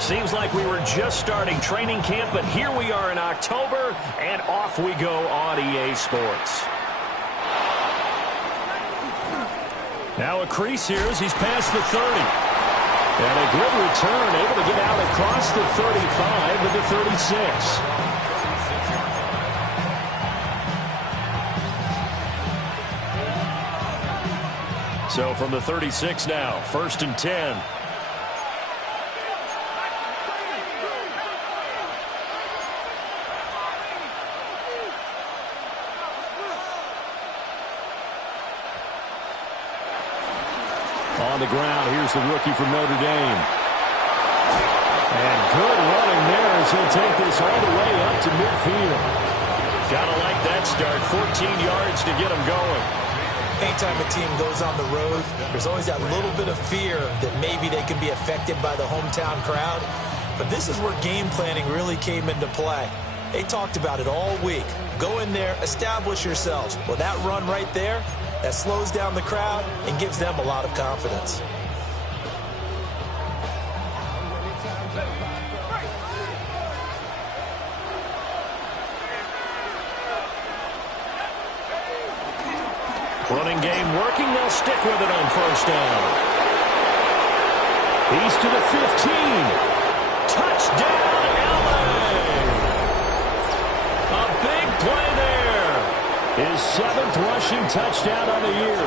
Seems like we were just starting training camp, but here we are in October, and off we go on EA Sports. Now a crease here as he's past the 30. And a good return, able to get out across the 35 to the 36. So from the 36 now, 1st and 10. On the ground, here's the rookie from Notre Dame. And good running there as he'll take this all the way up to midfield. Gotta like that start, 14 yards to get him going. Anytime a team goes on the road, there's always that little bit of fear that maybe they can be affected by the hometown crowd. But this is where game planning really came into play. They talked about it all week. Go in there, establish yourselves. Well, that run right there, that slows down the crowd and gives them a lot of confidence. Running game working. They'll stick with it on 1st down. He's to the 15. Touchdown, LA! A big play there. His 7th rushing touchdown on the year.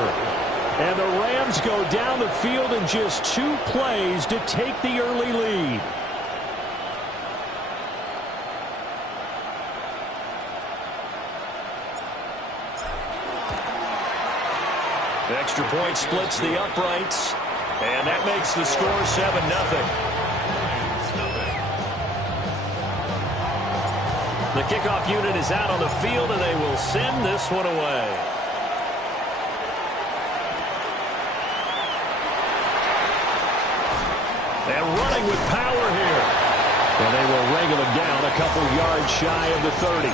And the Rams go down the field in just 2 plays to take the early lead. The extra point splits the uprights, and that makes the score 7-0. The kickoff unit is out on the field, and they will send this one away. And running with power here. And they will wrangle him down a couple yards shy of the 30.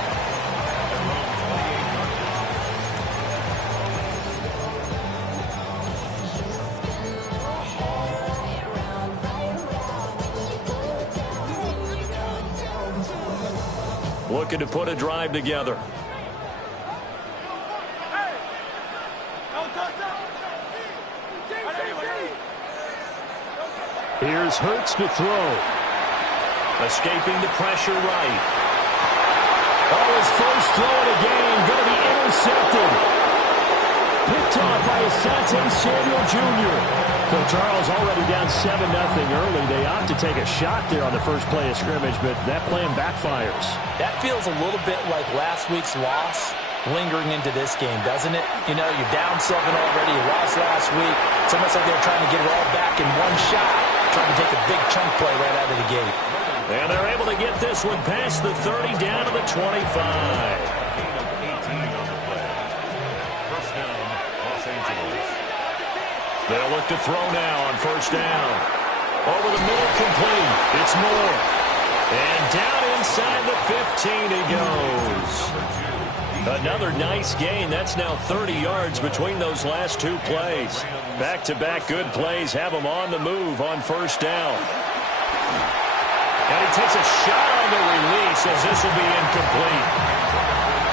Looking to put a drive together. Here's Hurts to throw. Escaping the pressure right. Oh, his first throw of the game going to be intercepted. Picked off by Asante Samuel Jr. So Charles already down 7-0 early. They opt to take a shot there on the first play of scrimmage, but that plan backfires. That feels a little bit like last week's loss lingering into this game, doesn't it? You know, you're down 7 already. You lost last week. It's almost like they're trying to get it all back in one shot, trying to take a big chunk play right out of the gate. And they're able to get this one past the 30 down to the 25. They'll look to throw now on 1st down. Over the middle, complete. It's Moore. And down inside the 15 he goes. Another nice gain. That's now 30 yards between those last 2 plays. Back-to-back good plays have him on the move on 1st down. And he takes a shot on the release as this will be incomplete.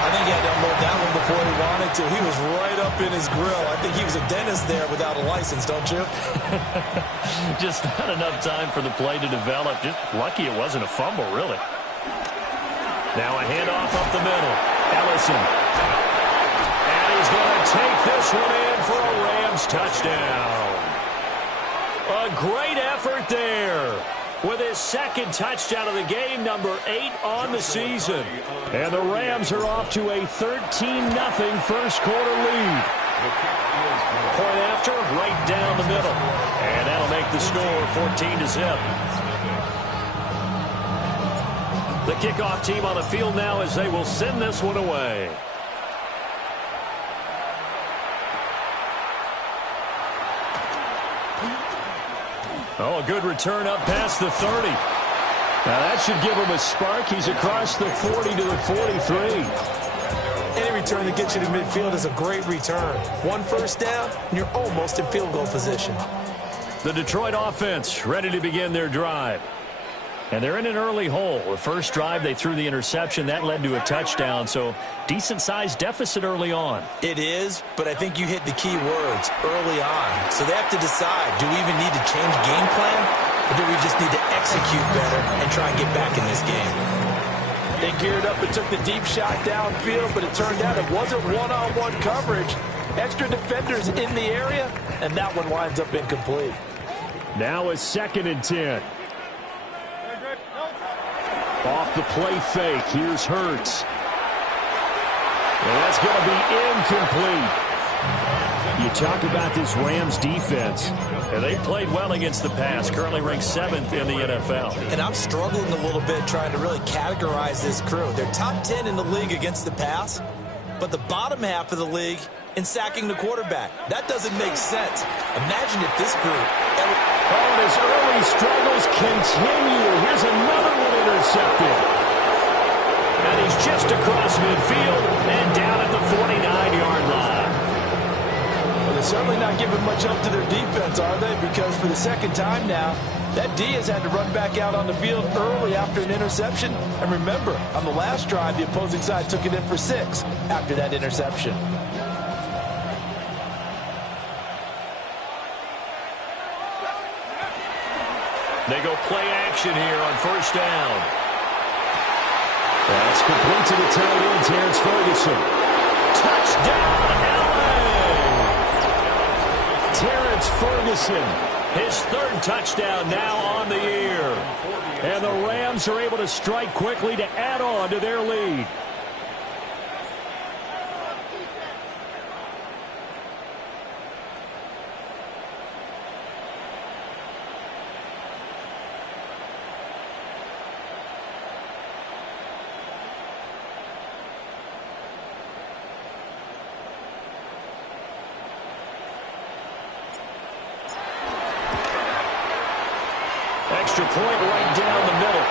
I think he had to unload that one before he wanted to. He was right up in his grill. I think he was a dentist there without a license, don't you? Just not enough time for the play to develop. Just lucky it wasn't a fumble, really. Now a handoff up the middle. Ellison. And he's going to take this one in for a Rams touchdown. A great effort there. With his 2nd touchdown of the game, number 8 on the season. And the Rams are off to a 13-0 first quarter lead. Point after, right down the middle. And that'll make the score 14-0. The kickoff team on the field now as they will send this one away. Oh, a good return up past the 30. Now that should give him a spark. He's across the 40 to the 43. Any return that gets you to midfield is a great return. 1 first down, and you're almost in field goal position. The Detroit offense ready to begin their drive. And they're in an early hole. The first drive, they threw the interception. That led to a touchdown, so decent-sized deficit early on. It is, but I think you hit the key words early on. So they have to decide, do we even need to change game plan, or do we just need to execute better and try and get back in this game? They geared up and took the deep shot downfield, but it turned out it wasn't one-on-one coverage. Extra defenders in the area, and that one winds up incomplete. Now a 2nd and 10. Off the play fake, here's Hurts. And that's going to be incomplete. You talk about this Rams defense. And they played well against the pass, currently ranked 7th in the NFL. And I'm struggling a little bit trying to really categorize this crew. They're top 10 in the league against the pass, but the bottom half of the league in sacking the quarterback. That doesn't make sense. Imagine if this group... Oh, his early struggles continue. Here's another one intercepted. And he's just across midfield and down at the 49-yard line. Well, they're certainly not giving much up to their defense, are they? Because for the second time now, that D has had to run back out on the field early after an interception. And remember, on the last drive, the opposing side took it in for 6 after that interception. They go play action here on first down. That's complete to the tight end, Terrence Ferguson. Touchdown, LA! Terrence Ferguson, his 3rd touchdown now on the year. And the Rams are able to strike quickly to add on to their lead. Extra point right down the middle.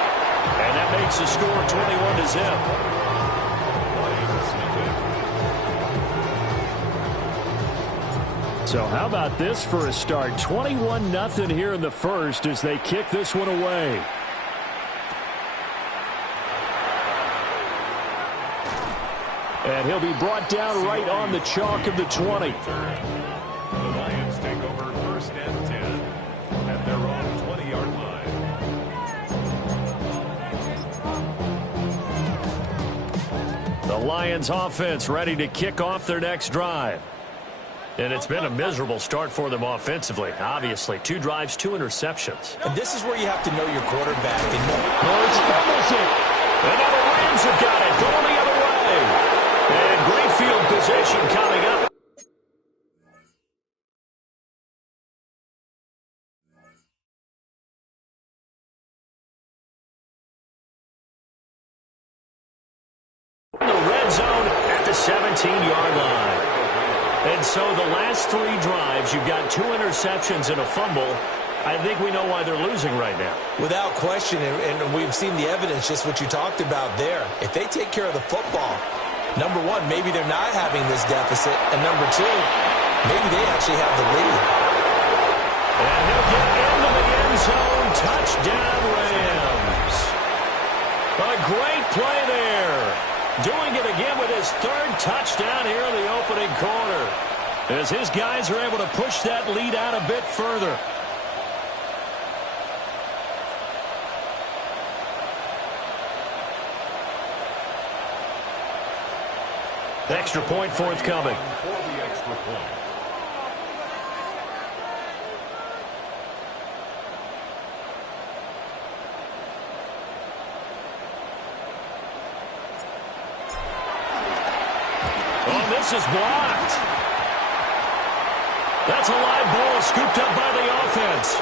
And that makes the score 21-0. So how about this for a start? 21-0 here in the first as they kick this one away. And he'll be brought down right on the chalk of the 20. The Lions take over 1st and 10 at their own 20-yard line. The Lions offense ready to kick off their next drive. And it's been a miserable start for them offensively. Obviously, 2 drives, 2 interceptions. And this is where you have to know your quarterback. And Hurts fumbles it. And now the Rams have got it going the other way. And great field position coming up. The red zone at the 17-yard line. And so the last 3 drives, you've got 2 interceptions and a fumble. I think we know why they're losing right now. without question, and we've seen the evidence, just what you talked about there. If they take care of the football, number one, maybe they're not having this deficit, and number 2, maybe they actually have the lead. And he'll get into the end zone. Touchdown, Rams. A great play there. Doing it again with his 3rd touchdown here in the opening quarter. As his guys are able to push that lead out a bit further. Extra point forthcoming. For the extra point. Oh, this is blocked. That's a live ball scooped up by the offense.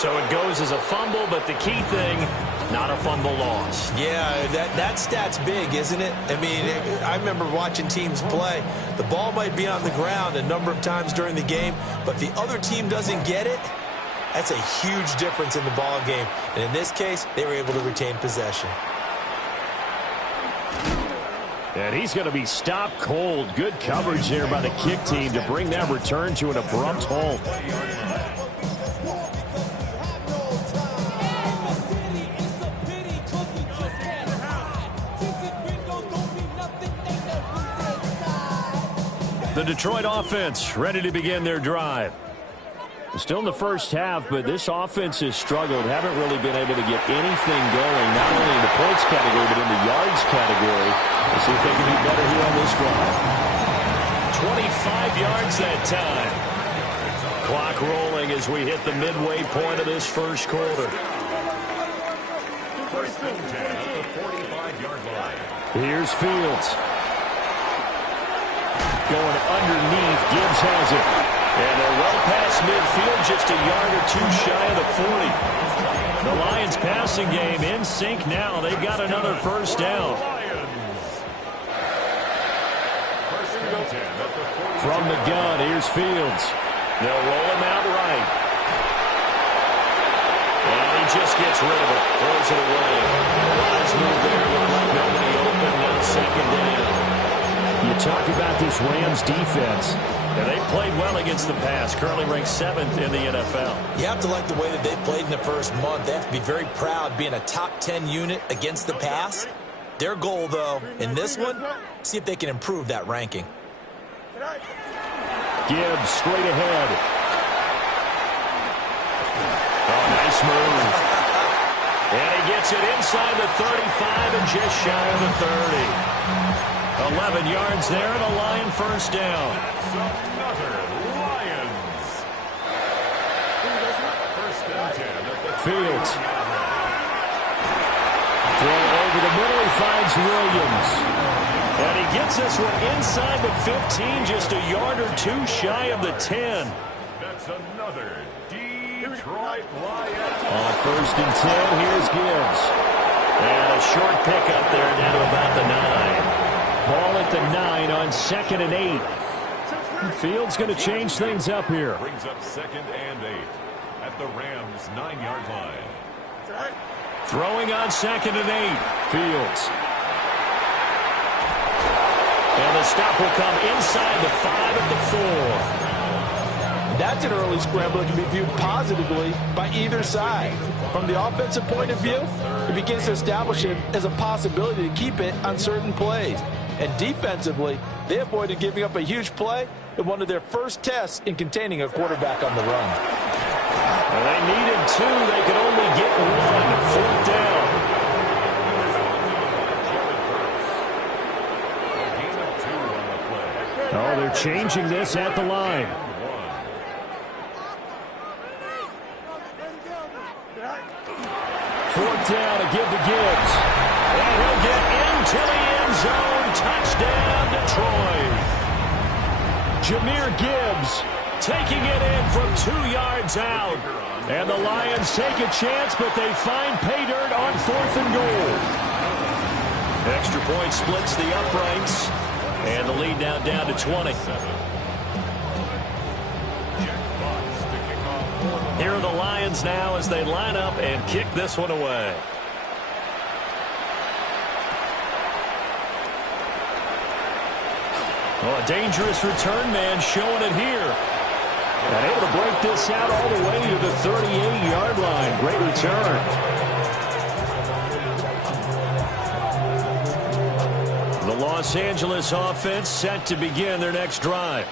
So it goes as a fumble, but the key thing, not a fumble loss. Yeah, that stat's big, isn't it? I mean, I remember watching teams play. The ball might be on the ground a number of times during the game, but the other team doesn't get it. That's a huge difference in the ball game. And in this case, they were able to retain possession. And he's going to be stopped cold. Good coverage there by the kick team to bring that return to an abrupt halt. The Detroit offense ready to begin their drive. Still in the first half, but this offense has struggled. Haven't really been able to get anything going, not only in the points category, but in the yards category. Let's see if they can do better here on this drive. 25 yards that time. Clock rolling as we hit the midway point of this first quarter. First and 10 at the 45-yard line. Here's Fields. Going underneath. Gibbs has it. And they're well past midfield, just a yard or two shy of the 40. The Lions passing game in sync now. They've got another first down. From the gun, here's Fields. They'll roll him out right. And he just gets rid of it. Throws it away. Nice move there. Looked like nobody open. Now second down. You talk about this Rams defense. Yeah, they played well against the pass. Currently ranked 7th in the NFL. You have to like the way that they've played in the first month. They have to be very proud being a top 10 unit against the pass. Their goal, though, in this one, see if they can improve that ranking. Gibbs straight ahead. Oh, nice move. And he gets it inside the 35 and just shy of the 30. 11 yards there and a Lion first down. That's another Lions. First and 10. Fields. Throw over the middle. He finds Williams. And he gets this one inside the 15, just a yard or two shy of the 10. That's another Detroit Lions. On first and 10, here's Gibbs. And a short pickup there down to about the 9. Ball at the 9 on second and 8. Fields going to change things up here. Brings up second and 8 at the Rams' 9-yard line. Throwing on second and 8. Fields. And the stop will come inside the 5 at the 4. That's an early scramble that can be viewed positively by either side. From the offensive point of view, it begins to establish it as a possibility to keep it on certain plays. And defensively, they avoided giving up a huge play in one of their first tests in containing a quarterback on the run. Well, they needed 2. They could only get 1. Fourth down. Oh, they're changing this at the line. Fourth down to give to Gibbs. And he'll get into the end zone. Touchdown, Detroit. Jahmyr Gibbs taking it in from 2 yards out. And the Lions take a chance, but they find pay dirt on 4th and goal. Extra point splits the uprights. And the lead now down to 20. Here are the Lions now as they line up and kick this one away. Oh, a dangerous return man showing it here. And able to break this out all the way to the 38-yard line. Great return. The Los Angeles offense set to begin their next drive.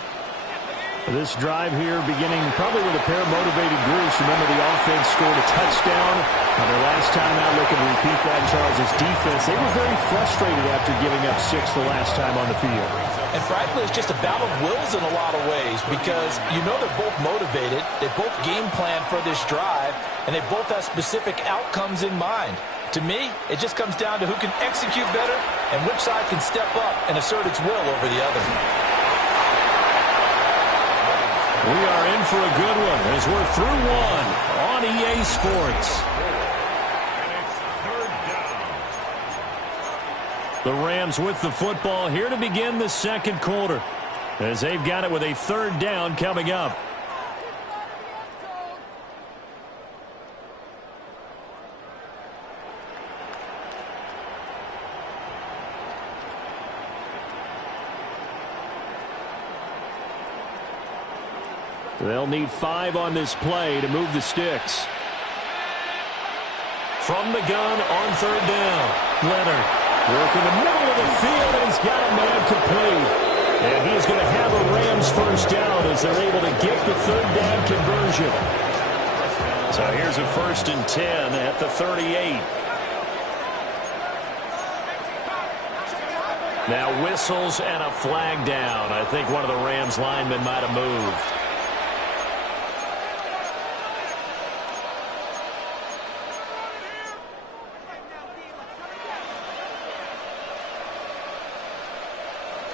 This drive here beginning probably with a pair of motivated groups. Remember, the offense scored a touchdown on their last time out. Looking to repeat that. Charles' defense, they were very frustrated after giving up 6 the last time on the field. And frankly, it's just a battle of wills in a lot of ways because you know they're both motivated. They both game plan for this drive, and they both have specific outcomes in mind. To me, it just comes down to who can execute better and which side can step up and assert its will over the other. We are in for a good one as we're through one on EA Sports. The Rams with the football here to begin the second quarter as they've got it with a 3rd down coming up. They'll need 5 on this play to move the sticks. From the gun on 3rd down. Leonard working the middle of the field, and he's got a man complete. And he's going to have a Rams first down as they're able to get the third down conversion. So here's a 1st and 10 at the 38. Now whistles and a flag down. I think one of the Rams linemen might have moved.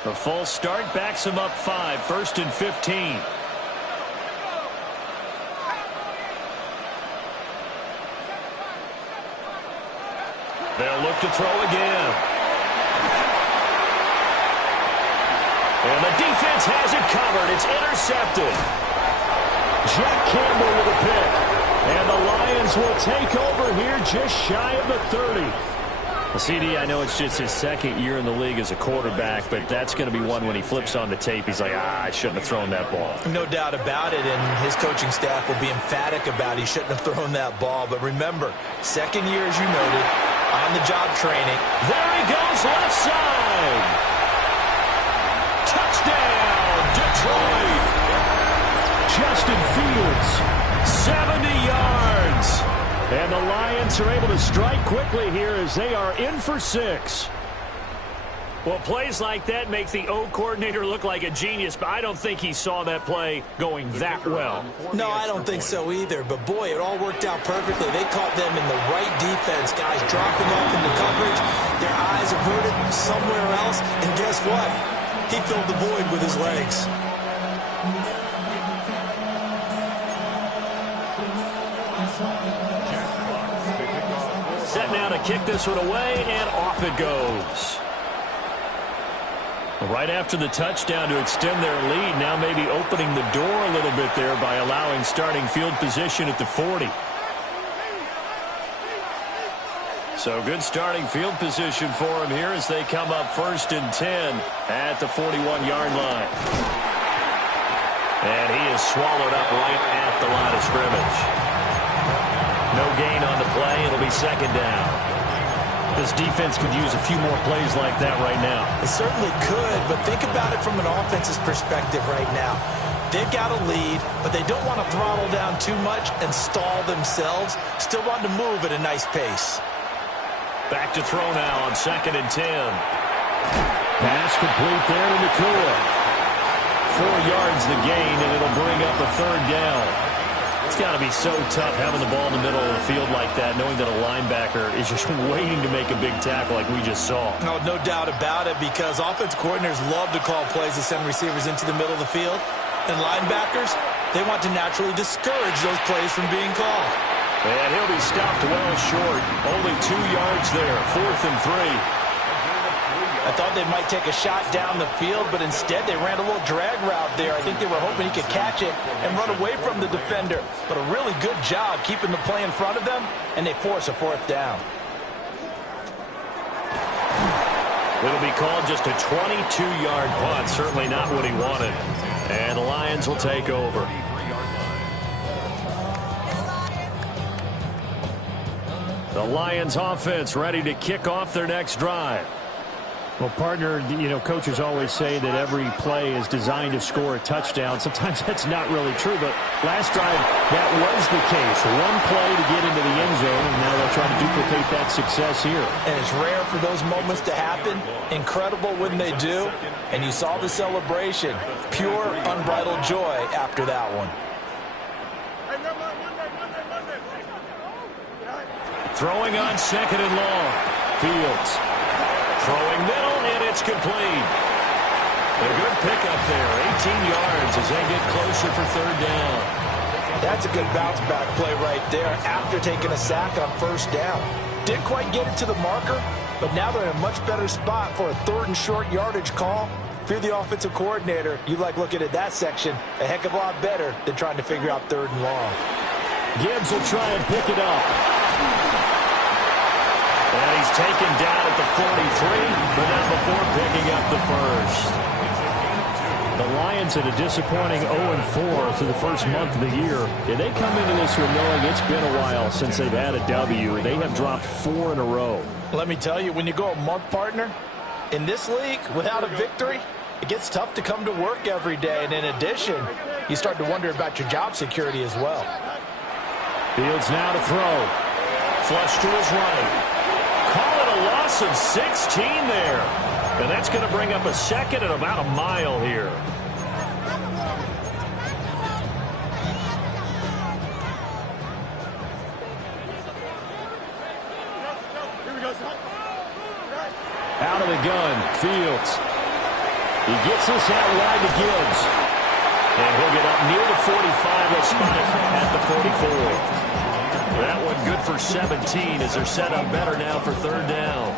The full start backs him up 5, 1st and 15. They'll look to throw again. And the defense has it covered. It's intercepted. Jack Campbell with a pick. And the Lions will take over here just shy of the 30. Well, CD, I know it's just his 2nd year in the league as a quarterback, but that's going to be one when he flips on the tape. He's like, I shouldn't have thrown that ball. No doubt about it, and his coaching staff will be emphatic about he shouldn't have thrown that ball. But remember, 2nd year, as you noted, on-the-job training. There he goes, left side. Touchdown, Detroit. Justin Fields, 70 yards. And the Lions are able to strike quickly here as they are in for 6. Well, plays like that make the O coordinator look like a genius, but I don't think he saw that play going that well. No, I don't think so either. But, boy, it all worked out perfectly. They caught them in the right defense. Guys dropping off into coverage. Their eyes averted somewhere else. And guess what? He filled the void with his legs. Set now to kick this one away, and off it goes. Right after the touchdown to extend their lead, now maybe opening the door a little bit there by allowing starting field position at the 40. So good starting field position for him here as they come up 1st and 10 at the 41-yard line. And he is swallowed up right at the line of scrimmage. No gain on the play. It'll be 2nd down. This defense could use a few more plays like that right now. It certainly could, but think about it from an offense's perspective right now. They've got a lead, but they don't want to throttle down too much and stall themselves. Still want to move at a nice pace. Back to throw now on 2nd and 10. Pass complete there to Nakua. 4 yards the gain, and it'll bring up a 3rd down. It's got to be so tough having the ball in the middle of the field like that, knowing that a linebacker is just waiting to make a big tackle like we just saw. No doubt about it, because offense coordinators love to call plays to send receivers into the middle of the field. And linebackers, they want to naturally discourage those plays from being called. And he'll be stopped well short. Only 2 yards there, 4th and 3. I thought they might take a shot down the field, but instead they ran a little drag route there. I think they were hoping he could catch it and run away from the defender. But a really good job keeping the play in front of them, and they force a 4th down. It'll be called just a 22-yard punt. Certainly not what he wanted. And the Lions will take over. The Lions offense ready to kick off their next drive. Well, partner, you know, coaches always say that every play is designed to score a touchdown. Sometimes that's not really true, but last drive, that was the case. One play to get into the end zone, and now they'll try to duplicate that success here. And it's rare for those moments to happen. Incredible when they do. And you saw the celebration. Pure, unbridled joy after that one. Throwing on 2nd and long. Fields. Throwing middle, and it's complete. A good pickup there, 18 yards as they get closer for 3rd down. That's a good bounce-back play right there after taking a sack on 1st down. Didn't quite get it to the marker, but now they're in a much better spot for a 3rd and short yardage call. If you're the offensive coordinator, you like looking at that section a heck of a lot better than trying to figure out 3rd and long. Gibbs will try and pick it up. And he's taken down at the 43, but not before picking up the 1st. The Lions at a disappointing 0-4 through the first month of the year. Yeah, they come into this one knowing it's been a while since they've had a W. They have dropped 4 in a row. Let me tell you, when you go a month, partner, in this league without a victory, it gets tough to come to work every day. And in addition, you start to wonder about your job security as well. Fields now to throw. Flush to his right. Call it a loss of 16 there. And that's going to bring up a second and about a mile here. Out of the gun, Fields. He gets this out wide to Gibbs. And he'll get up near the 45. They'll spot it at the 44. That one good for 17 as they're set up better now for third down.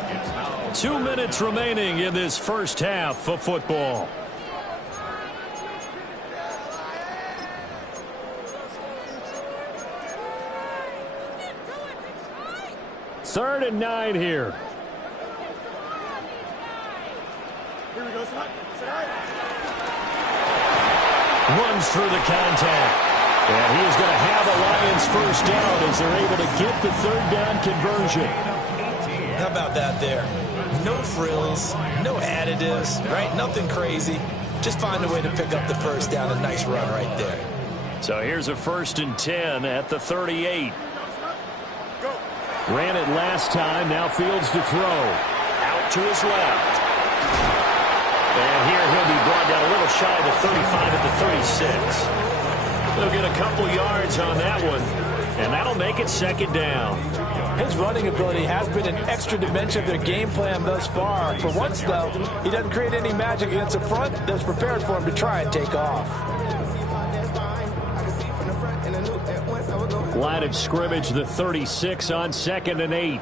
2 minutes remaining in this first half of football. Third and 9 here. Runs through the contact. And he is going to have a Lions first down as they're able to get the third down conversion. How about that there? No frills, no additives, right? Nothing crazy. Just find a way to pick up the first down. A nice run right there. So here's a 1st and 10 at the 38. Ran it last time. Now Fields to throw. Out to his left. And here he'll be brought down a little shy of the 35 at the 36. They'll get a couple yards on that one, and that'll make it second down. His running ability has been an extra dimension of their game plan thus far. For once, though, he doesn't create any magic against the front that's prepared for him to try and take off. Line of scrimmage, the 36 on 2nd and 8.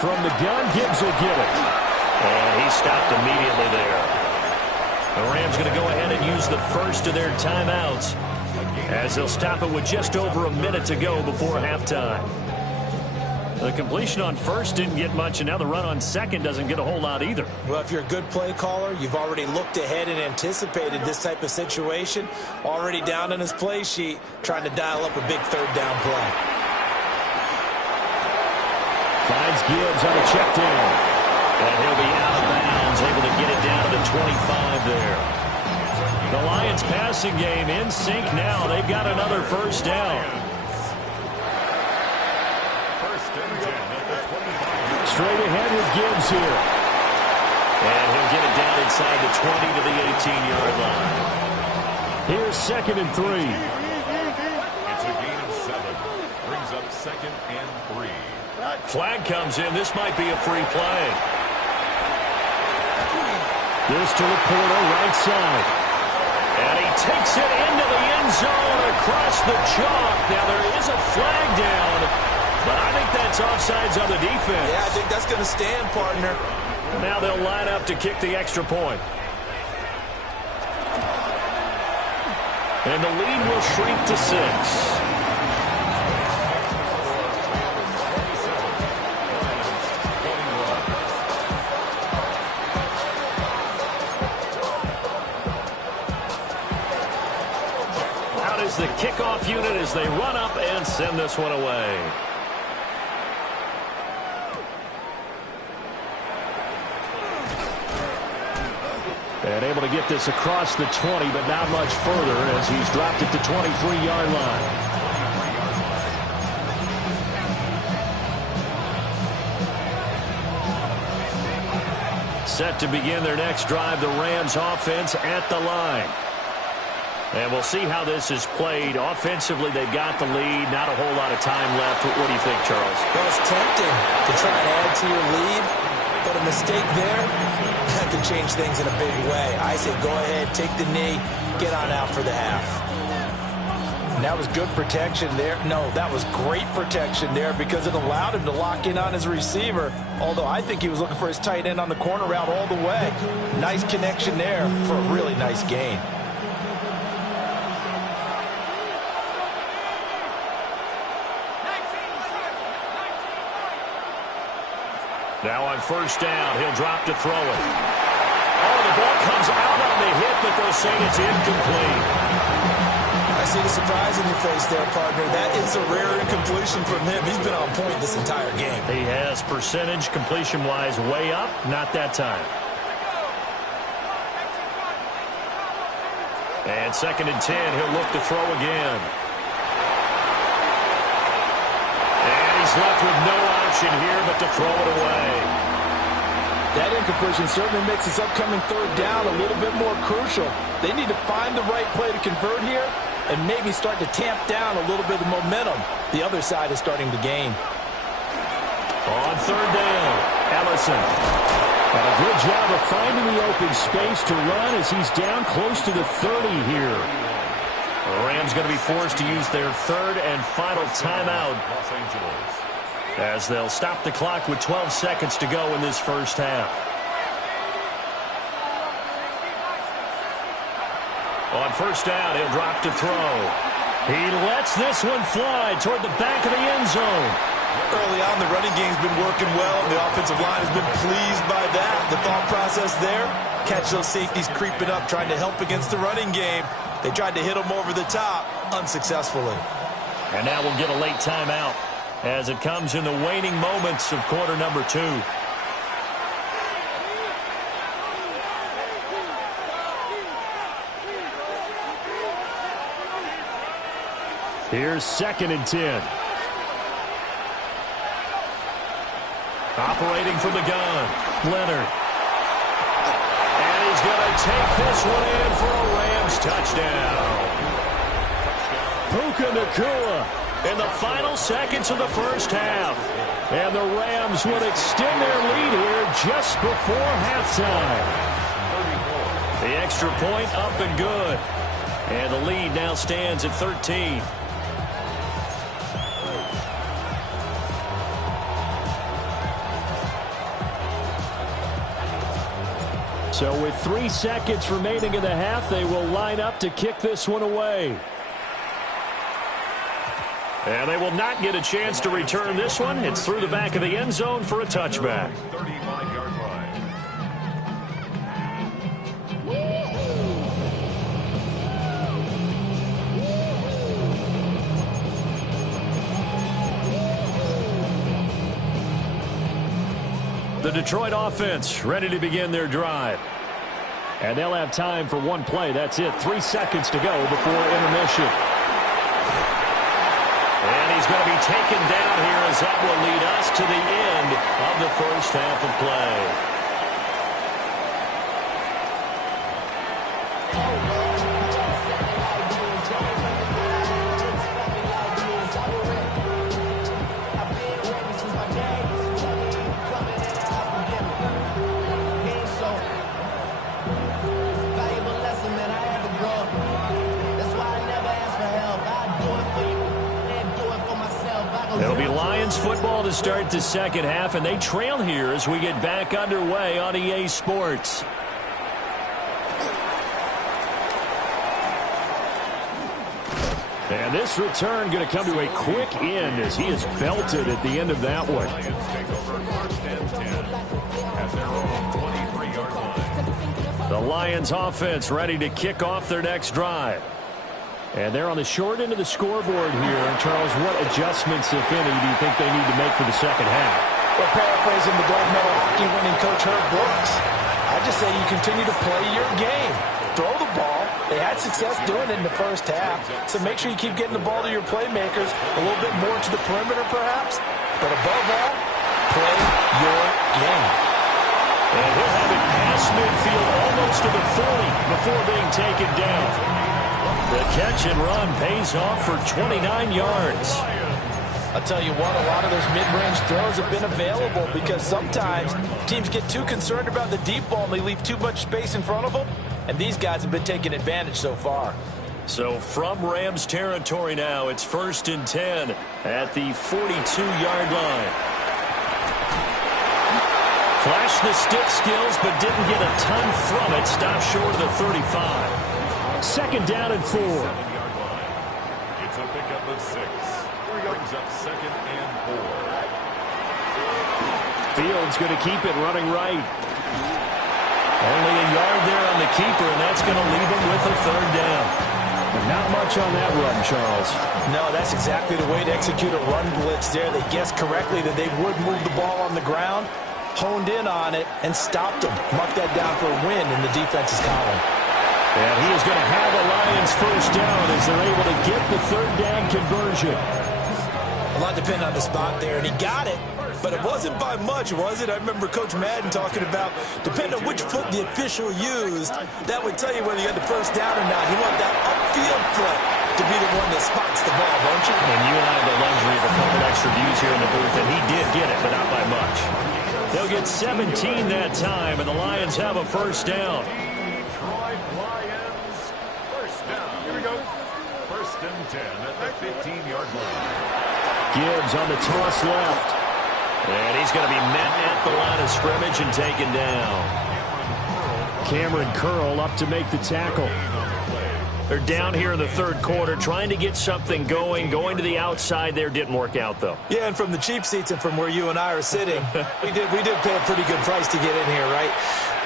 From the gun, Gibbs will get it. And he stopped immediately there. The Rams going to go ahead and use the first of their timeouts as they'll stop it with just over a minute to go before halftime. The completion on first didn't get much, and now the run on second doesn't get a whole lot either. Well, if you're a good play caller, you've already looked ahead and anticipated this type of situation. Already down on his play sheet, trying to dial up a big third down play. Finds Gibbs on a check down. And he'll be out of bounds, able to get it down to the 25 there. The Lions passing game in sync now. They've got another first down. Straight ahead with Gibbs here. And he'll get it down inside the 20 to the 18-yard line. Here's 2nd and 3. It's a gain of 7. Brings up 2nd and 3. Flag comes in. This might be a free play. This to Laporta, right side. And he takes it into the end zone across the chalk. Now there is a flag down, but I think that's offsides on the defense. Yeah, I think that's going to stand, partner. Now they'll line up to kick the extra point. And the lead will shrink to 6. The kickoff unit as they run up and send this one away. And able to get this across the 20, but not much further as he's dropped at the 23-yard line. Set to begin their next drive, the Rams offense at the line. And we'll see how this is played. Offensively, they've got the lead. Not a whole lot of time left. What do you think, Charles? Well, it's tempting to try and add to your lead, but a mistake there, that could change things in a big way. I say go ahead, take the knee, get on out for the half. And that was good protection there. No, that was great protection there because it allowed him to lock in on his receiver, although I think he was looking for his tight end on the corner route all the way. Nice connection there for a really nice gain. Now on first down, he'll drop to throw it. Oh, the ball comes out on the hit, but they'll say it's incomplete. I see the surprise in your face there, partner. That is a rare incompletion from him. He's been on point this entire game. He has percentage completion-wise way up. Not that time. And 2nd and 10. He'll look to throw again. And he's left with no option here but to throw it away. That incompletion certainly makes this upcoming 3rd down a little bit more crucial. They need to find the right play to convert here and maybe start to tamp down a little bit of momentum the other side is starting to gain. On 3rd down, Ellison. And a good job of finding the open space to run as he's down close to the 30 here. The Rams going to be forced to use their 3rd and final timeout Los Angeles. as they'll stop the clock with 12 seconds to go in this first half. On 1st down, he'll drop to throw. He lets this one fly toward the back of the end zone. Early on, the running game's been working well, and the offensive line has been pleased by that. The thought process there, catch those safeties creeping up, trying to help against the running game. They tried to hit them over the top, unsuccessfully. And now we'll get a late timeout as it comes in the waning moments of quarter number 2. Here's 2nd and 10. Operating from the gun, Leonard. And he's going to take this one in for a Rams touchdown. Puka Nacua In the final seconds of the first half. And the Rams would extend their lead here just before halftime. The extra point up and good. And the lead now stands at 13. So with 3 seconds remaining in the half, they will line up to kick this one away. And they will not get a chance to return this one. It's through the back of the end zone for a touchback. 35-yard line. The Detroit offense ready to begin their drive. And they'll have time for one play. That's it. 3 seconds to go before intermission. And he's going to be taken down here as that will lead us to the end of the first half of play. It'll be Lions football to start the second half, and they trail here as we get back underway on EA Sports. And this return going to come to a quick end as he is belted at the end of that one. Lions take over 1st and 10 at their own 23-yard line. The Lions offense ready to kick off their next drive. And they're on the short end of the scoreboard here. And Charles, what adjustments, if any, do you think they need to make for the second half? Well, paraphrasing the gold medal hockey winning coach Herb Brooks, I just say you continue to play your game. Throw the ball. They had success doing it in the first half. So make sure you keep getting the ball to your playmakers a little bit more to the perimeter, perhaps. But above all, play your game. And he'll have it past midfield almost to the 40 before being taken down. The catch and run pays off for 29 yards. I'll tell you what, a lot of those mid-range throws have been available because sometimes teams get too concerned about the deep ball and they leave too much space in front of them, and these guys have been taking advantage so far. So from Rams territory now, it's 1st and 10 at the 42-yard line. Flashed the stick skills, but didn't get a ton from it. Stopped short of the 35. 2nd down and 4. 7-yard line. It's a pickup of 6. Brings up 2nd and 4. Fields going to keep it running right. Only a yard there on the keeper, and that's going to leave him with a 3rd down. Not much on that run, Charles. No, that's exactly the way to execute a run blitz there. They guessed correctly that they would move the ball on the ground, honed in on it, and stopped them. Mark that down for a win in the defense's column. And he is going to have a Lions first down as they're able to get the third down conversion. A lot depended on the spot there, and he got it. But it wasn't by much, was it? I remember Coach Madden talking about, depending on which foot the official used, that would tell you whether you had the first down or not. He wanted that upfield foot to be the one that spots the ball, don't you? And you and I have the luxury of a couple extra views here in the booth, and he did get it, but not by much. They'll get 17 that time, and the Lions have a first down. Detroit Lions, first down. Here we go. First and 10 at the 15-yard line. Gibbs on the toss left. And he's going to be met at the line of scrimmage and taken down. Cameron Curl up to make the tackle. They're down here in the third quarter, trying to get something going. Going to the outside there didn't work out, though. Yeah, and from the cheap seats and from where you and I are sitting, we did pay a pretty good price to get in here, right?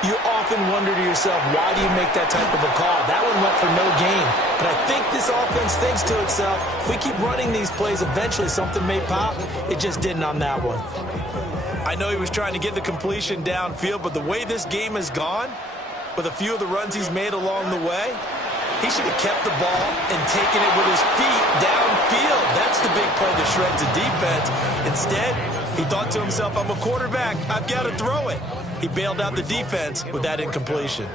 You often wonder to yourself, why do you make that type of a call? That one went for no gain. But I think this offense thinks to itself, if we keep running these plays, eventually something may pop. It just didn't on that one. I know he was trying to get the completion downfield, but the way this game has gone, with a few of the runs he's made along the way, he should have kept the ball and taken it with his feet downfield. That's the big play that shreds a defense. Instead, he thought to himself, I'm a quarterback. I've got to throw it. He bailed out the defense with that incompletion.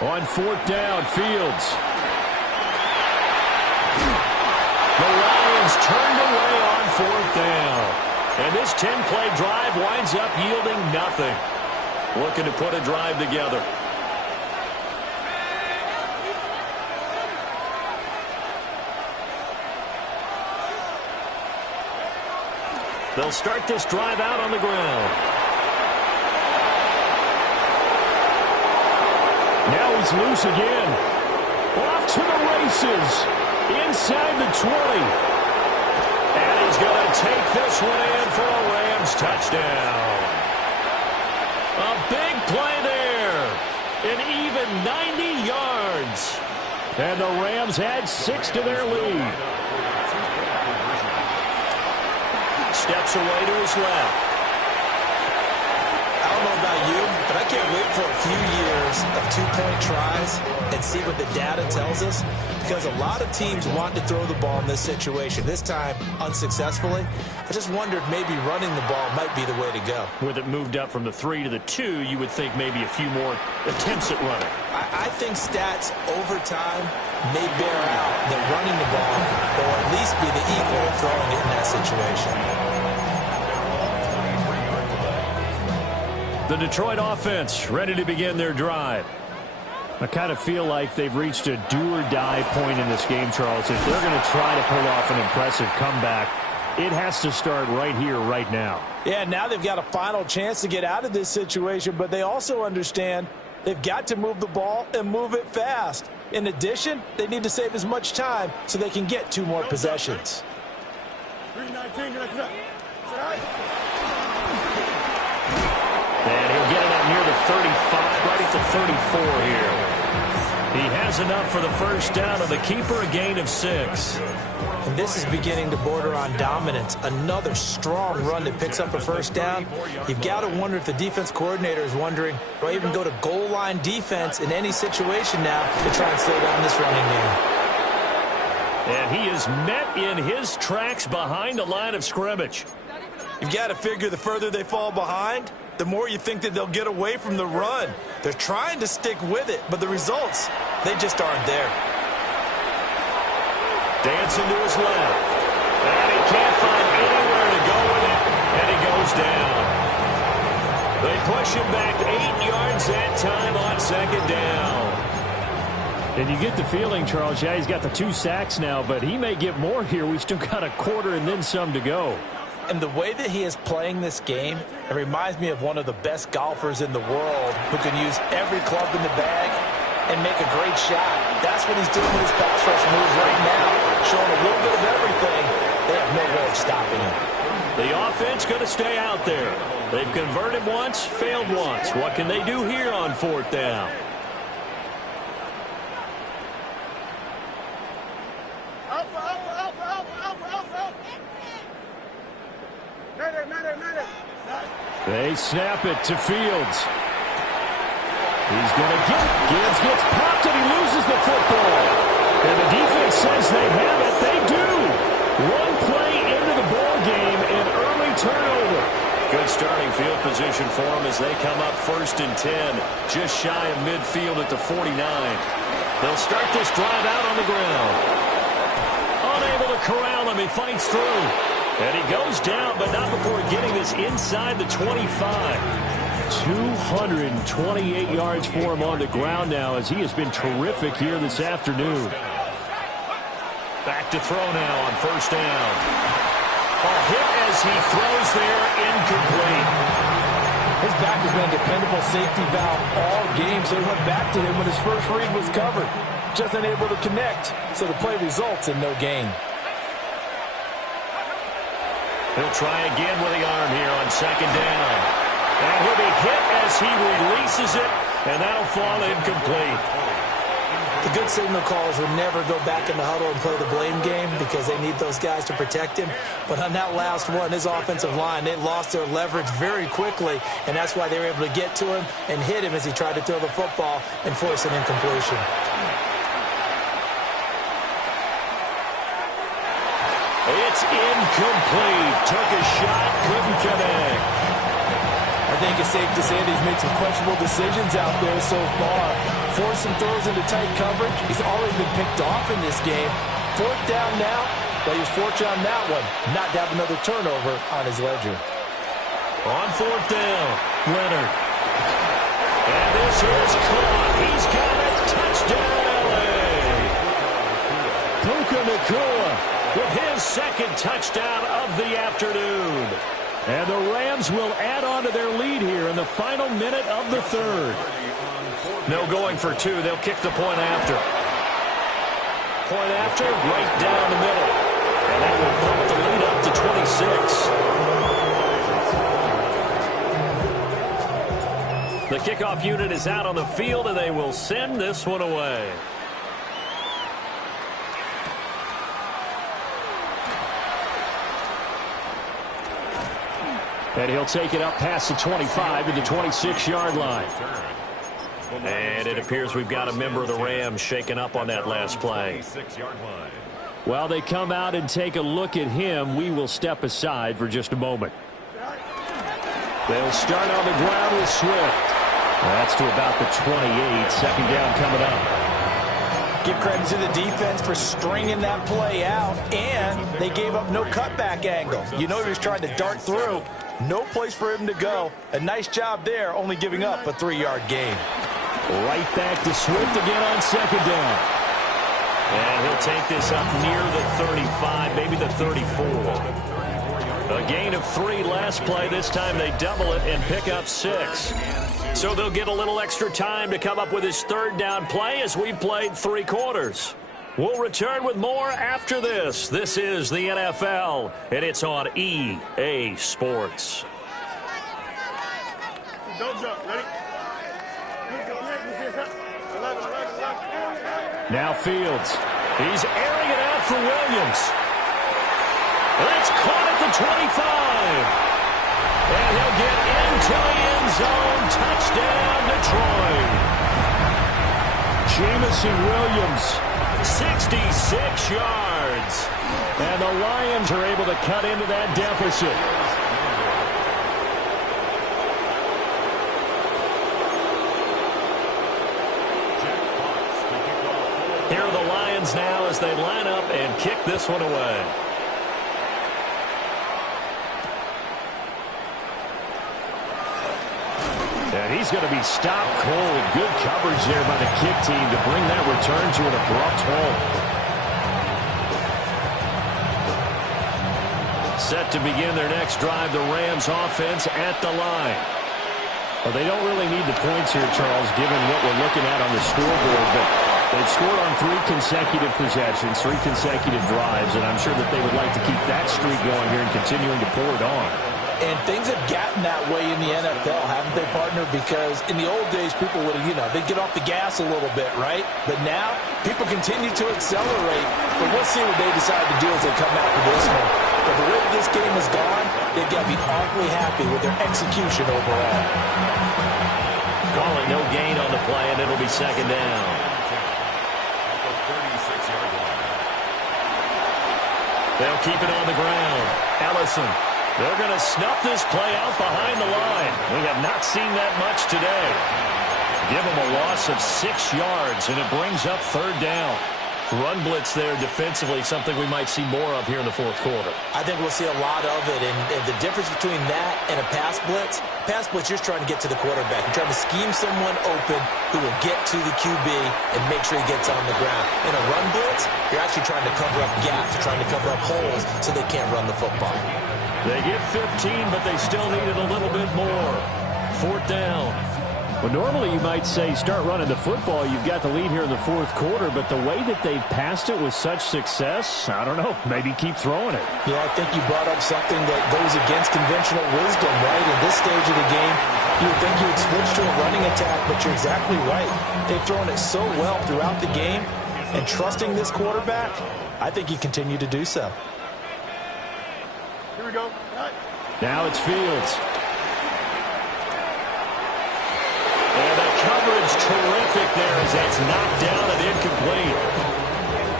On fourth down, Fields. The Lions turned away on fourth down. And this 10-play drive winds up yielding nothing. Looking to put a drive together. They'll start this drive out on the ground. Now he's loose again. Off to the races. Inside the 20. And he's going to take this one in for a Rams touchdown. A big play there. An even 90 yards. And the Rams add 6 to their lead. Steps away to his left. I don't know about you, but I can't wait for a few years of two-point tries and see what the data tells us, because a lot of teams want to throw the ball in this situation. This time, unsuccessfully. I just wondered maybe running the ball might be the way to go. With it moved up from the 3 to the 2, you would think maybe a few more attempts at running. I think stats over time may bear out that running the ball will at least be the equal of throwing it in that situation. The Detroit offense ready to begin their drive. I kind of feel like they've reached a do-or-die point in this game, Charles. If they're going to try to pull off an impressive comeback, it has to start right here, right now. Yeah, now they've got a final chance to get out of this situation, but they also understand they've got to move the ball and move it fast. In addition, they need to save as much time so they can get 2 more possessions. And he'll get it up near the 35, right at the 34 here. He has enough for the first down, and the keeper a gain of 6. And this is beginning to border on dominance. Another strong run that picks up a first down. You've got to wonder if the defense coordinator is wondering, do I even go to goal line defense in any situation now to try and slow down this running game? And he is met in his tracks behind the line of scrimmage. You've got to figure the further they fall behind, the more you think that they'll get away from the run. They're trying to stick with it, but the results, they just aren't there. Dancing to his left. And he can't find anywhere to go with it, and he goes down. They push him back 8 yards that time on second down. And you get the feeling, Charles, yeah, he's got the 2 sacks now, but he may get more here. We still got a quarter and then some to go. And the way that he is playing this game, it reminds me of one of the best golfers in the world who can use every club in the bag and make a great shot. That's what he's doing with his pass rush moves right now, showing a little bit of everything. They have no way of stopping him. The offense going to stay out there. They've converted once, failed once. What can they do here on 4th down? They snap it to Fields. He's going to get it. Gibbs gets popped and he loses the football. And the defense says they have it. They do. One play into the ball game, an early turnover. Good starting field position for them as they come up 1st and 10, just shy of midfield at the 49. They'll start this drive out on the ground. Unable to corral him. He fights through. And he goes down, but not before getting this inside the 25. 228 yards for him on the ground now as he has been terrific here this afternoon. Back to throw now on 1st down. A hit as he throws there, incomplete. His back has been a dependable safety valve all game, so he went back to him when his first read was covered. Just unable to connect, so the play results in no gain. He'll try again with the arm here on 2nd down. And he'll be hit as he releases it, and that'll fall incomplete. The good signal callers would never go back in the huddle and play the blame game because they need those guys to protect him. But on that last one, his offensive line, they lost their leverage very quickly, and that's why they were able to get to him and hit him as he tried to throw the football and force an incompletion. It's incomplete. Took a shot, couldn't connect. I think it's safe to say that he's made some questionable decisions out there so far. Forced some throws into tight coverage. He's already been picked off in this game. 4th down now, but he was fortunate on that one, not to have another turnover on his ledger. On 4th down, Leonard. And this is caught. He's got it. Touchdown, L.A. Puka Nacua with his 2nd touchdown of the afternoon. And the Rams will add on to their lead here in the final minute of the 3rd. No going for 2. They'll kick the point after. Point after, right down the middle. And that will pump the lead up to 26. The kickoff unit is out on the field, and they will send this one away. And he'll take it up past the 25 to the 26-yard line. And it appears we've got a member of the Rams shaken up on that last play. While they come out and take a look at him, we will step aside for just a moment. They'll start on the ground with Swift. That's to about the 28. 2nd down coming up. Give credit to the defense for stringing that play out, and they gave up no cutback angle. You know he was trying to dart through. No place for him to go. A nice job there, only giving up a 3-yard gain. Right back to Swift again on 2nd down. And he'll take this up near the 35, maybe the 34. A gain of 3 last play. This time they double it and pick up 6. So they'll get a little extra time to come up with his 3rd down play as we've played 3 quarters. We'll return with more after this. This is the NFL, and it's on EA Sports. Don't jump. Ready? Now Fields. He's airing it out for Williams. That's caught at the 25. And he'll get into the end zone. Touchdown, Detroit. Jameson Williams. 66 yards. And the Lions are able to cut into that deficit. Here are the Lions now as they line up and kick this one away. And he's going to be stopped cold. Good coverage there by the kick team to bring that return to an abrupt halt. Set to begin their next drive, the Rams offense at the line. Well, they don't really need the points here, Charles, given what we're looking at on the scoreboard. But They've scored on 3 consecutive possessions, 3 consecutive drives, and I'm sure that they would like to keep that streak going here and continuing to pour it on. And things have gotten that way in the NFL, haven't they, partner? Because in the old days, people would have, they'd get off the gas a little bit, right? But now, people continue to accelerate. But we'll see what they decide to do as they come after this one. But the way this game has gone, they've got to be awfully happy with their execution overall. Calling no gain on the play, and it'll be second down. They'll keep it on the ground. Ellison. They're going to snuff this play out behind the line. We have not seen that much today. Give them a loss of 6 yards, and it brings up third down. Run blitz there defensively, something we might see more of here in the fourth quarter. I think we'll see a lot of it, and the difference between that and a pass blitz, you're just trying to get to the quarterback. You're trying to scheme someone open who will get to the QB and make sure he gets on the ground. In a run blitz, you're actually trying to cover up gaps, you're trying to cover up holes so they can't run the football. They get 15, but they still needed a little bit more. Fourth down. Well, normally you might say start running the football. You've got the lead here in the fourth quarter, but the way that they've passed it with such success, I don't know, maybe keep throwing it. Yeah, I think you brought up something that goes against conventional wisdom, right? In this stage of the game, you would think you would switch to a running attack, but you're exactly right. They've thrown it so well throughout the game, and trusting this quarterback, I think you continue to do so. Here we go. Now it's Fields. And the coverage terrific there as that's knocked down and incomplete.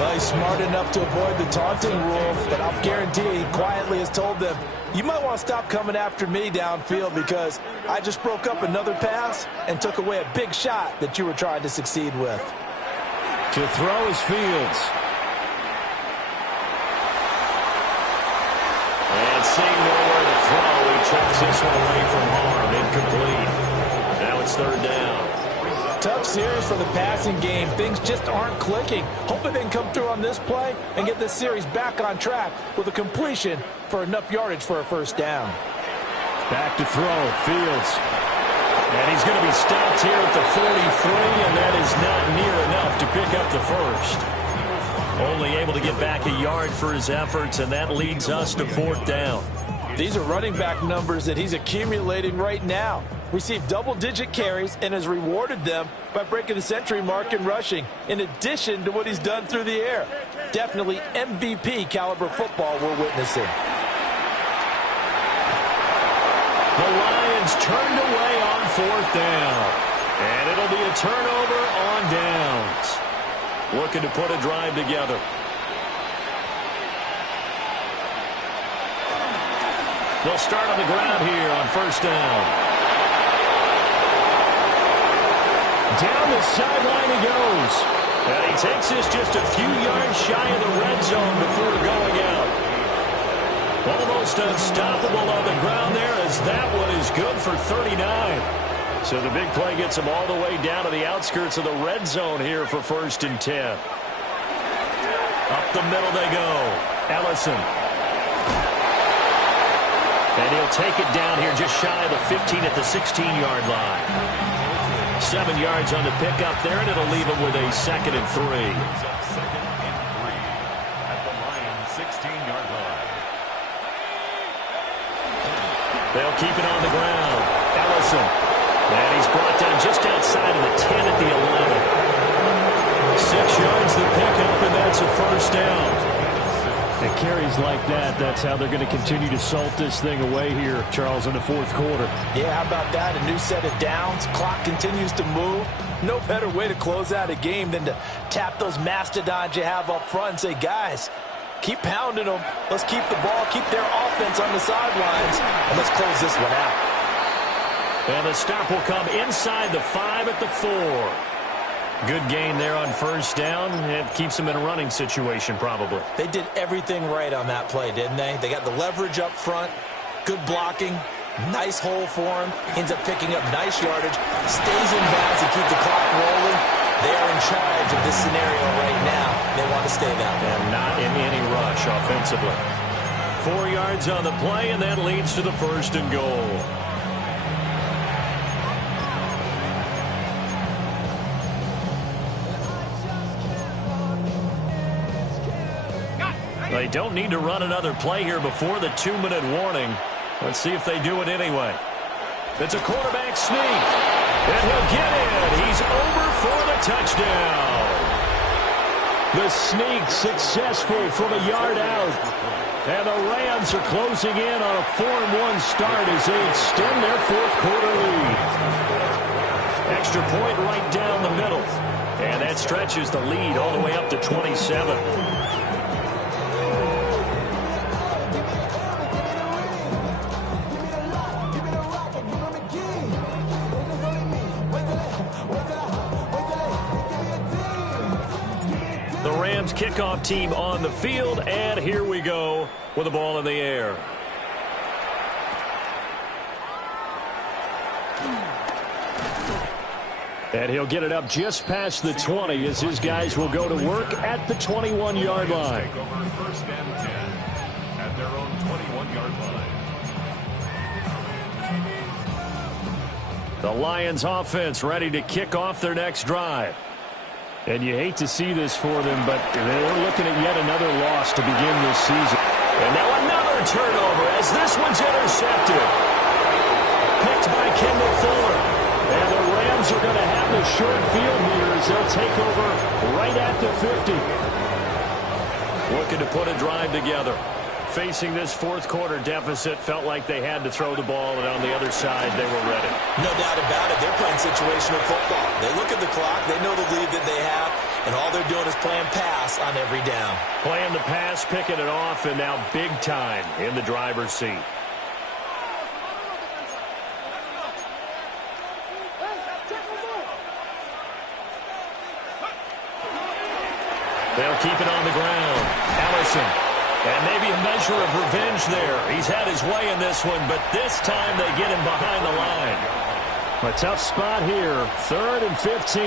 Well, he's smart enough to avoid the taunting rule, but I'll guarantee he quietly has told them, you might want to stop coming after me downfield because I just broke up another pass and took away a big shot that you were trying to succeed with. To throw is Fields. And seeing nowhere to throw, he chucks this one away from harm. Incomplete. Now it's third down. Tough series for the passing game. Things just aren't clicking. Hoping they can come through on this play and get this series back on track with a completion for enough yardage for a first down. Back to throw, Fields. And he's going to be stopped here at the 43, and that is not near enough to pick up the first. Only able to get back a yard for his efforts, and that leads us to fourth down. These are running back numbers that he's accumulating right now. Received double-digit carries and has rewarded them by breaking the century mark in rushing, in addition to what he's done through the air. Definitely MVP caliber football we're witnessing. The Lions turned away on fourth down, and it'll be a turnover on downs. Looking to put a drive together. They'll start on the ground here on first down. Down the sideline he goes. And he takes this just a few yards shy of the red zone before going out. Almost unstoppable on the ground there as that one is good for 39. So the big play gets him all the way down to the outskirts of the red zone here for first and 10. Up the middle they go. Ellison. And he'll take it down here just shy of the 15 at the 16-yard line. 7 yards on the pickup there, and it'll leave him with a second and 3. Second and 3 at the Lions' 16-yard line. They'll keep it on the ground. Ellison. And he's brought down just outside of the 10 at the 11. 6 yards the pickup, and that's a first down. And carries like that, that's how they're going to continue to salt this thing away here, Charles, in the fourth quarter. Yeah, how about that? A new set of downs. Clock continues to move. No better way to close out a game than to tap those mastodons you have up front and say, guys, keep pounding them. Let's keep the ball, keep their offense on the sidelines, and let's close this one out. And the stop will come inside the 5 at the 4. Good gain there on first down. It keeps them in a running situation probably. They did everything right on that play, didn't they? They got the leverage up front, good blocking, nice hole for him, ends up picking up nice yardage, stays in bounds to keep the clock rolling. They are in charge of this scenario right now. They want to stay that way. And not in any rush offensively. 4 yards on the play, and that leads to the first and goal. They don't need to run another play here before the 2-minute warning. Let's see if they do it anyway. It's a quarterback sneak. And he'll get it. He's over for the touchdown. The sneak successful from a yard out. And the Rams are closing in on a 4-1 start as they extend their fourth-quarter lead. Extra point right down the middle. And that stretches the lead all the way up to 27. The Rams kickoff team on the field, and here we go with the ball in the air. And he'll get it up just past the 20 as his guys will go to work at the 21-yard line. Take over first and 10 at their own 21-yard line. The Lions offense ready to kick off their next drive. And you hate to see this for them, but they're looking at yet another loss to begin this season. And now another turnover as this one's intercepted. Picked by Kendall Fuller. And the Rams are going to have the short field here as they'll take over right at the 50. Looking to put a drive together. Facing this fourth-quarter deficit, felt like they had to throw the ball, and on the other side, they were ready. No doubt about it. They're playing situational football. They look at the clock. They know the lead that they have, and all they're doing is playing pass on every down. Playing the pass, picking it off, and now big time in the driver's seat. They'll keep it on the ground. Allison. And maybe a measure of revenge there. He's had his way in this one, but this time they get him behind the line. A tough spot here. 3rd and 15.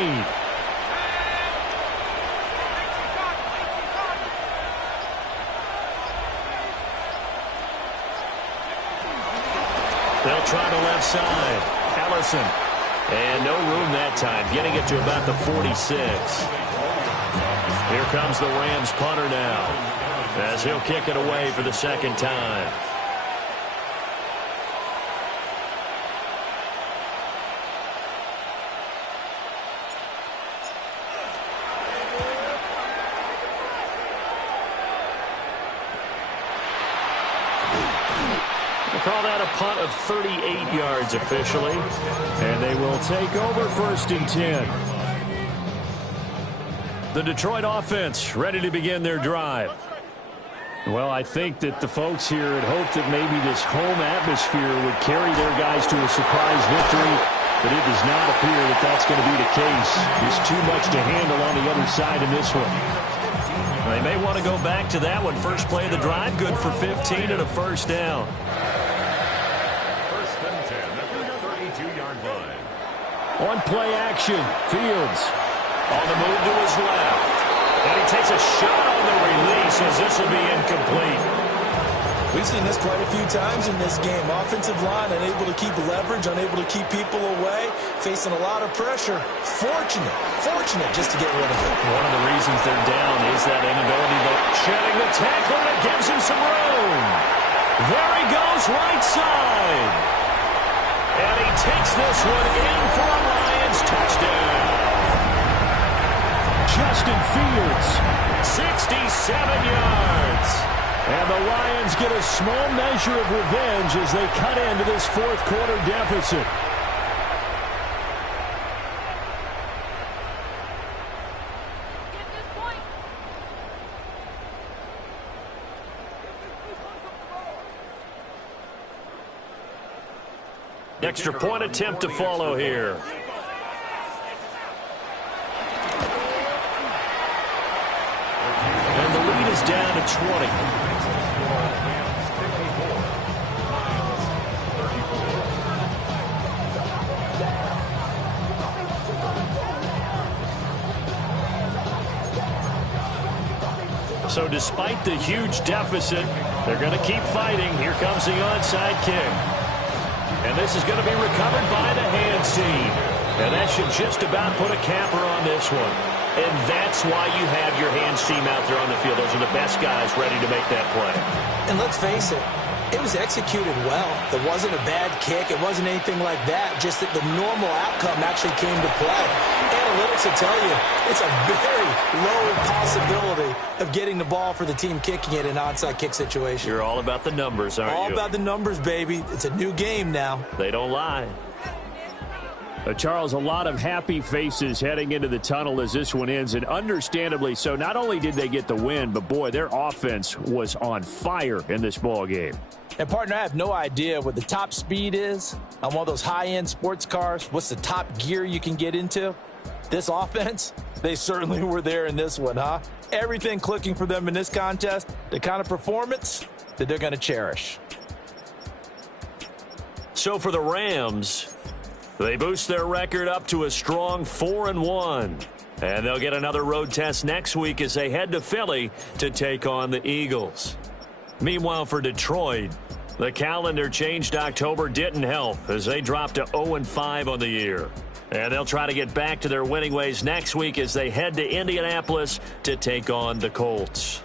They'll try the left side. Allison. And no room that time. Getting it to about the 46. Here comes the Rams punter now, as he'll kick it away for the second time. We'll call that a punt of 38 yards officially. And they will take over 1st and 10. The Detroit offense ready to begin their drive. Well, I think that the folks here had hoped that maybe this home atmosphere would carry their guys to a surprise victory, but it does not appear that that's going to be the case. There's too much to handle on the other side in this one. They may want to go back to that one. First play of the drive, good for 15 and a first down. First and 10 at the 32-yard line. On play action, Fields. On the move to his left. And he takes a shot on the release as this will be incomplete. We've seen this quite a few times in this game. Offensive line unable to keep leverage, unable to keep people away, facing a lot of pressure. Fortunate just to get rid of it. One of the reasons they're down is that inability to shedding the tackle that gives him some room. There he goes, right side. And he takes this one in for a Lions touchdown. Justin Fields. 67 yards. And the Lions get a small measure of revenge as they cut into this fourth-quarter deficit. Extra point attempt to follow here. And the lead is down to 20. So despite the huge deficit, they're going to keep fighting. Here comes the onside kick. And this is going to be recovered by the hands team. And that should just about put a capper on this one. And that's why you have your hands team out there on the field. Those are the best guys ready to make that play. And let's face it, it was executed well. It wasn't a bad kick. It wasn't anything like that. Just that the normal outcome actually came to play. Analytics will tell you it's a very low possibility of getting the ball for the team kicking it in an onside kick situation. You're all about the numbers, aren't you? All about the numbers, baby. It's a new game now. They don't lie. Charles, a lot of happy faces heading into the tunnel as this one ends, and understandably so. Not only did they get the win, but, boy, their offense was on fire in this ball game. And, partner, I have no idea what the top speed is on one of those high-end sports cars. What's the top gear you can get into? This offense, they certainly were there in this one, huh? Everything clicking for them in this contest, the kind of performance that they're going to cherish. So for the Rams, they boost their record up to a strong 4-1. And they'll get another road test next week as they head to Philly to take on the Eagles. Meanwhile, for Detroit, the calendar changed October didn't help as they dropped to 0-5 on the year. And they'll try to get back to their winning ways next week as they head to Indianapolis to take on the Colts.